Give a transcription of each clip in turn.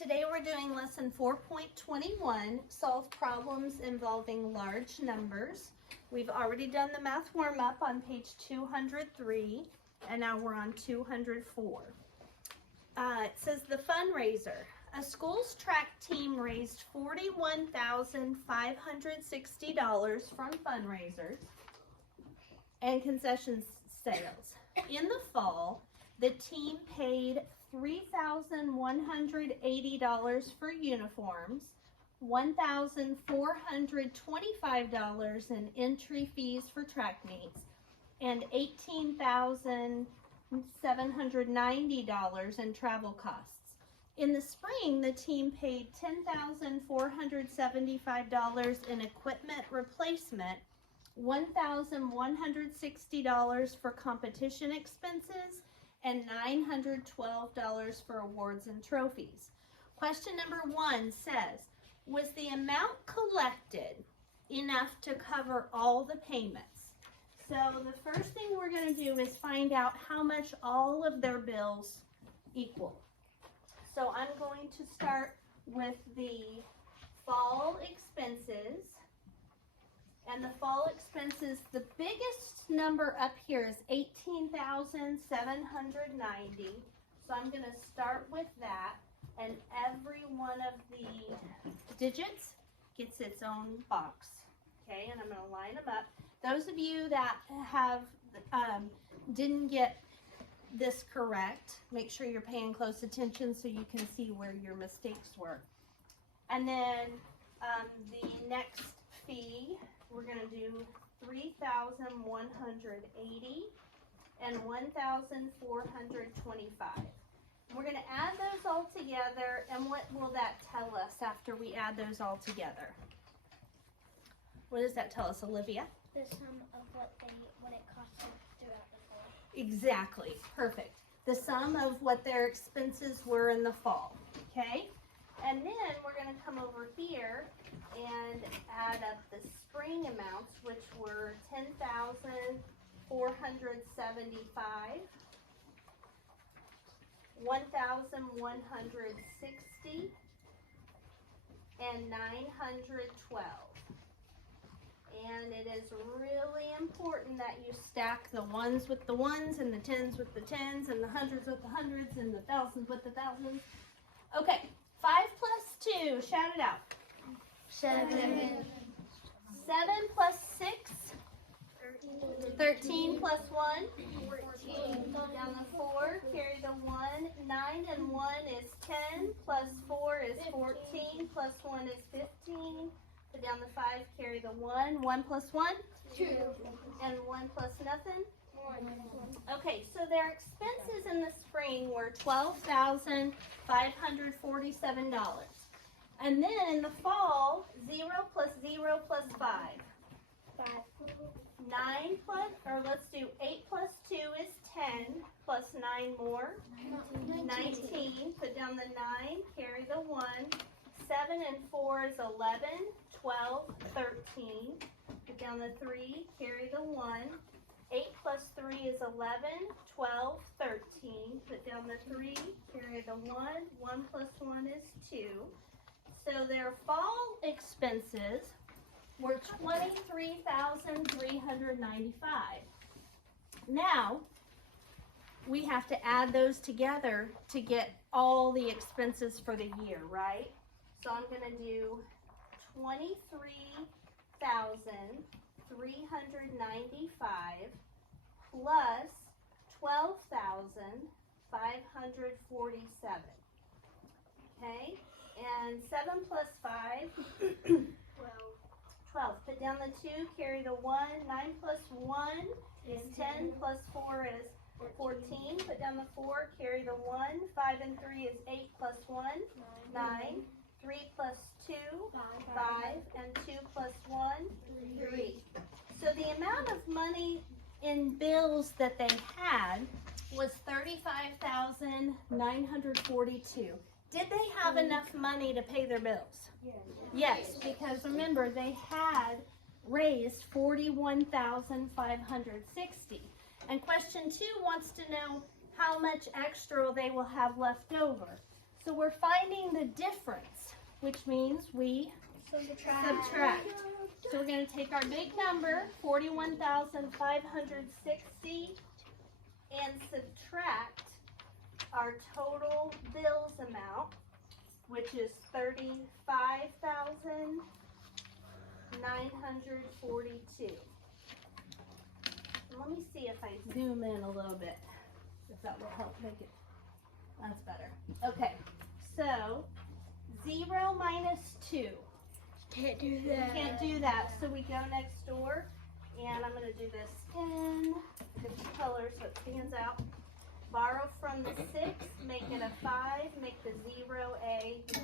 Today we're doing lesson 4.21, solve problems involving large numbers. We've already done the math warm-up on page 203, and now we're on 204. It says the fundraiser. A school's track team raised $41,560 from fundraisers and concession sales. In the fall, the team paid $3,180 for uniforms, $1,425 in entry fees for track meets, and $18,790 in travel costs. In the spring, the team paid $10,475 in equipment replacement, $1,160 for competition expenses, and $912 for awards and trophies. Question number 1 says, was the amount collected enough to cover all the payments? So the first thing we're going to do is find out how much all of their bills equal. So I'm going to start with the fall expenses. And the fall expenses, the biggest number up here is $18,790. So I'm going to start with that. And every one of the digits gets its own box. Okay, and I'm going to line them up. Those of you that have didn't get this correct, make sure you're paying close attention so you can see where your mistakes were. And then the next fee, we're going to do $3,180 and $1,425. We're going to add those all together, and what will that tell us after we add those all together? What does that tell us, Olivia? The sum of what it cost them throughout the fall. Exactly, perfect. The sum of what their expenses were in the fall, okay? And then we're going to come over here and add up the spring amounts, which were $10,475, $1,160, and $912. And it is really important that you stack the ones with the ones, and the tens with the tens, and the hundreds with the hundreds, and the thousands with the thousands. Okay, 5 plus 2, shout it out. 7. 7 plus 6, 13 plus 1, 14. down the 4, carry the 1, 9 and 1 is 10, plus 4 is 14, plus 1 is 15, put down the 5, carry the 1, 1 plus 1, 2. and 1 plus nothing. 1. Okay, so their expenses in the spring were $12,547. And then in the fall, 0 plus 0 plus 5. 5. 9 plus, or let's do 8 plus 2 is 10, plus 9 more. 19, put down the 9, carry the 1. 7 and 4 is 11, 12, 13. Put down the 3, carry the 1. 8 plus 3 is 11, 12, 13. Put down the 3, carry the 1. 1 plus 1 is 2. So their fall expenses were $23,395. Now, we have to add those together to get all the expenses for the year, right? So I'm going to do $23,395 plus $12,547. Okay? And 7 plus 5, 12. Put down the 2, carry the 1. 9 plus 1 is 10, plus 4 is 14. Put down the 4, carry the 1. 5 and 3 is 8, plus 1, 9. 3 plus 2, 5, and 2 plus 1, 3. So the amount of money in bills that they had was $35,942. Did they have enough money to pay their bills? Yes, because remember, they had raised $41,560. And question 2 wants to know how much extra they will have left over. So we're finding the difference, which means we subtract. So we're going to take our big number, 41,560, and subtract our total bills amount, which is 35,942. Let me see if I zoom in a little bit, if that will help make it. That's better. Okay, so 0 minus 2. Can't do We can't do that, so we go next door, and I'm going to do this in different colors so it stands out. Borrow from the 6, make it a 5, make the 0 a 10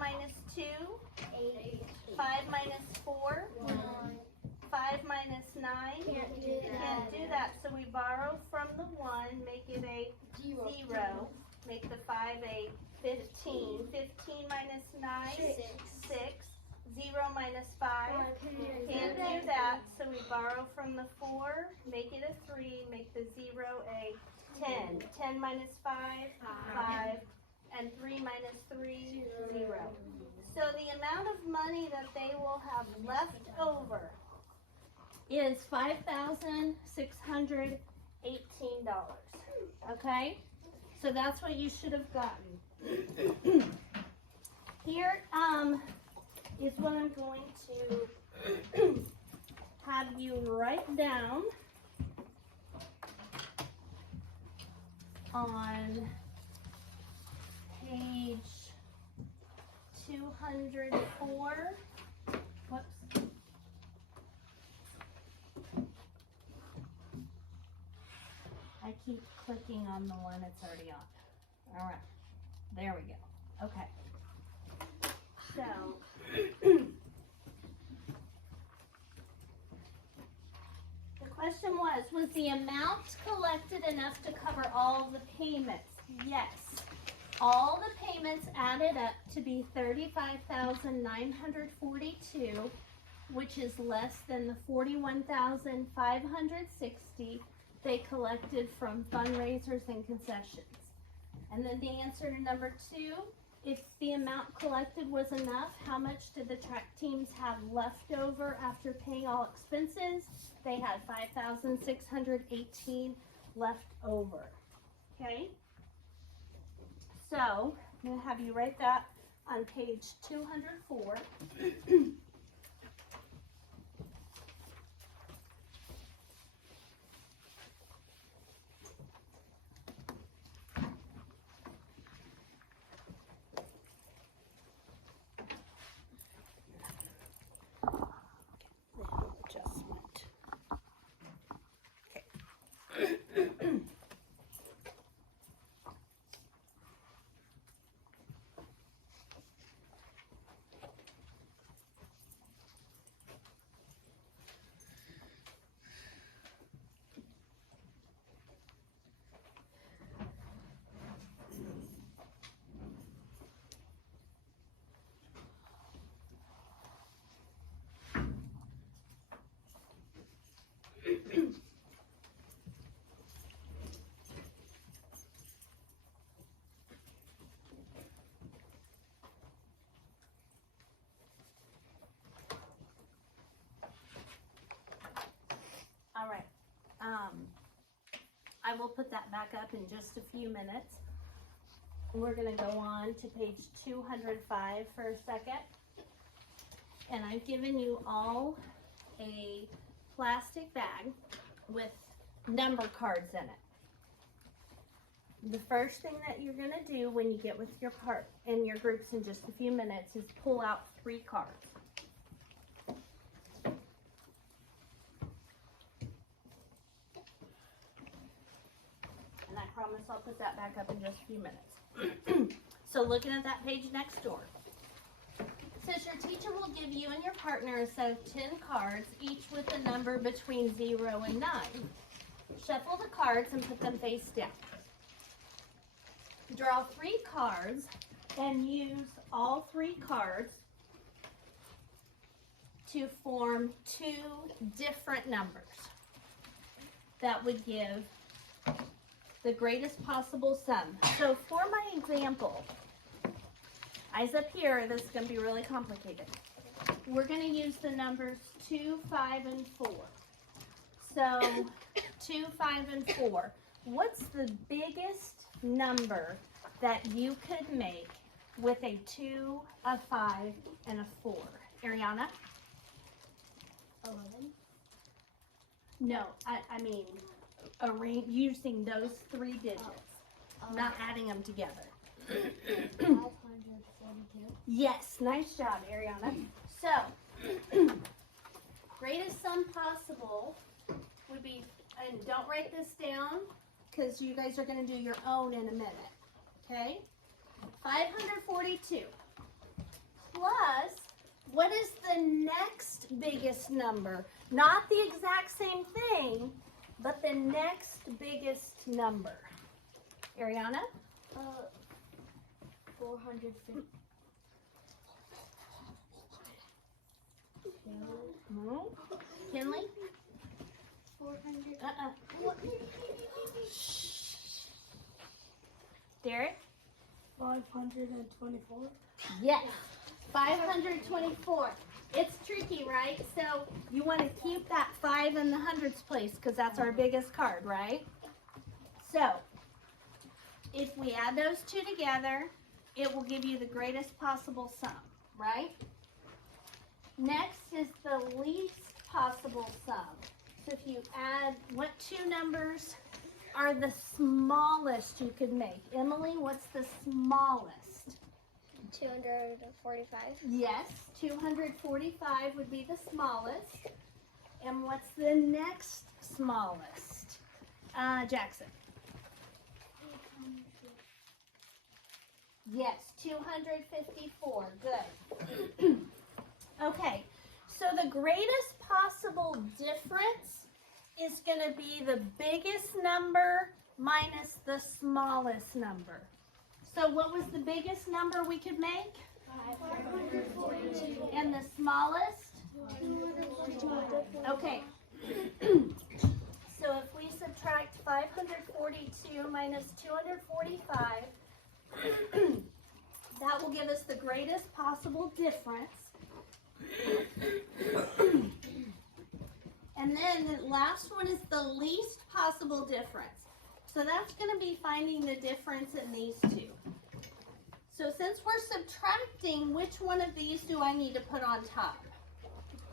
minus 2, 5 minus 4, 5 minus 9. Can't do that, so we borrow from the 1, make it a 0, make the 5 a 15. 15 minus 9, 6. 0 minus 5. Can't do that, so we borrow from the 4, make it a 3, make the 0 a 10. 10 minus 5, 5. And 3 minus 3, 0. So the amount of money that they will have left over is $5,618. Okay? So that's what you should have gotten. Here is what I'm going to have you write down on page 204. Whoops. I keep clicking on the one it's already on. All right, there we go. Okay. So, the question was the amount collected enough to cover all of the payments? Yes. All the payments added up to be $35,942, which is less than the $41,560 they collected from fundraisers and concessions. And then the answer to number 2, if the amount collected was enough, how much did the track teams have left over after paying all expenses? They had $5,618 left over. Okay? So, I'm going to have you write that on page 204. Adjustment. Okay. All right. I will put that back up in just a few minutes. We're going to go on to page 205 for a second. And I've given you all a plastic bag with number cards in it. The first thing that you're going to do when you get with your part in your groups in just a few minutes is pull out 3 cards. I promise I'll put that back up in just a few minutes. So looking at that page next door. It says your teacher will give you and your partner a set of 10 cards, each with a number between 0 and 9. Shuffle the cards and put them face down. Draw 3 cards and use all 3 cards to form 2 different numbers. That would give the greatest possible sum. So for my example, eyes up here, this is going to be really complicated. We're going to use the numbers 2, 5, and 4. So 2, 5, and 4. What's the biggest number that you could make with a 2, a 5, and a 4? Ariana? 11. No, I mean using those 3 digits, not adding them together. 542. Yes, nice job, Ariana. So, greatest sum possible would be, and don't write this down because you guys are going to do your own in a minute, okay? 542 plus, what is the next biggest number? Not the exact same thing, but the next biggest number. Ariana? 450. Kinley? 400. Derek? 524. Yes, 524. It's tricky, right? So you want to keep that 5 in the hundreds place because that's our biggest card, right? So if we add those two together, it will give you the greatest possible sum, right? Next is the least possible sum. So if you add, what 2 numbers are the smallest you could make? Emily, what's the smallest? 245. Yes, 245 would be the smallest. And what's the next smallest? Jackson. Yes, 254. Good. Okay, so the greatest possible difference is going to be the biggest number minus the smallest number. So what was the biggest number we could make? 542. And the smallest? 245. Okay. So if we subtract 542 minus 245, that will give us the greatest possible difference. And then the last one is the least possible difference. So that's going to be finding the difference in these two. So since we're subtracting, which one of these do I need to put on top?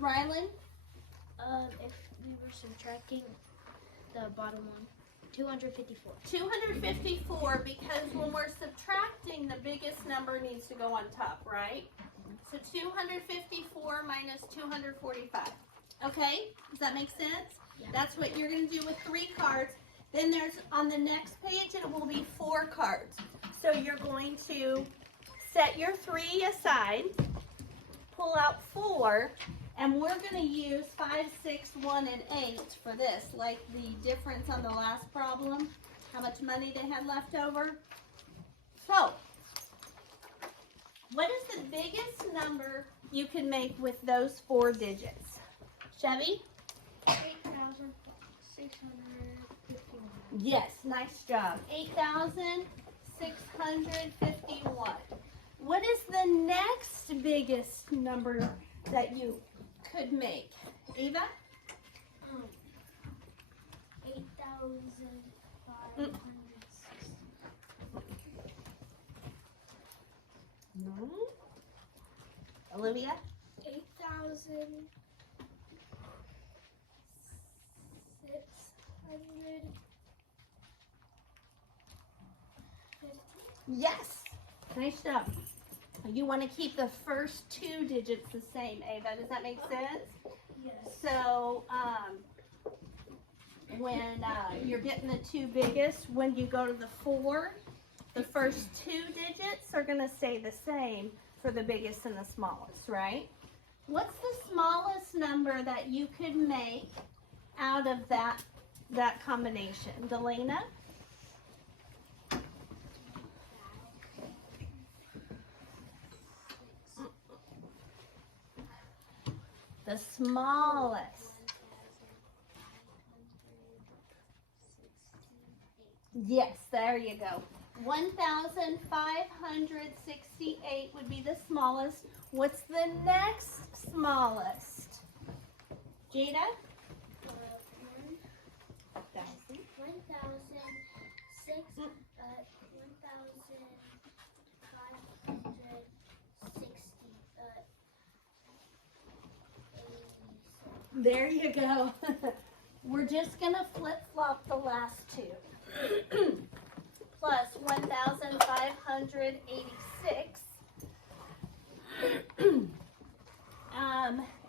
Rylan? If we were subtracting the bottom one, 254. 254, because when we're subtracting, the biggest number needs to go on top, right? So 254 minus 245. Okay, does that make sense? Yeah. That's what you're going to do with 3 cards. Then there's, on the next page, it will be 4 cards. So you're going to set your 3 aside, pull out 4, and we're going to use 5, 6, 1, and 8 for this, like the difference on the last problem, how much money they had left over. So, what is the biggest number you can make with those 4 digits? Chevy? 8,651. Yes, nice job. 8,651. What is the next biggest number that you could make? Eva? 8,506. No. Olivia? 8,600. Yes. Nice job. You want to keep the first 2 digits the same, Ava. Does that make sense? Yes. So, when you're getting the 2 biggest, when you go to the 4, the first 2 digits are going to stay the same for the biggest and the smallest, right? What's the smallest number that you could make out of that combination? Delana? The smallest. Yes, there you go. 1,568 would be the smallest. What's the next smallest? Jada? 1,000. 1,560. There you go. We're just going to flip-flop the last two. Plus 1,586.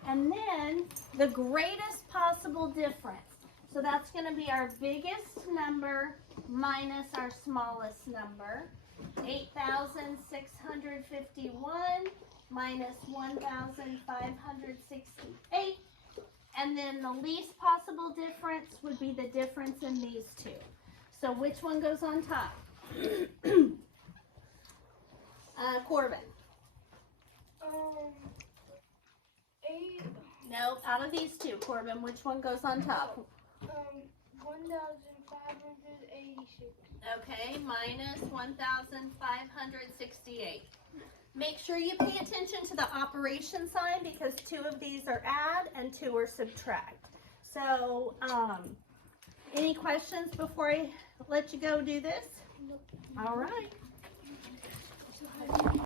And then the greatest possible difference. So that's going to be our biggest number minus our smallest number. 8,651 minus 1,568. And then the least possible difference would be the difference in these two. So which one goes on top? Corbin. 8. No, out of these two, Corbin, which one goes on top? 1,586. Okay, minus 1,568. Make sure you pay attention to the operation sign because two of these are add and two are subtract. So, any questions before I let you go do this? Nope. All right.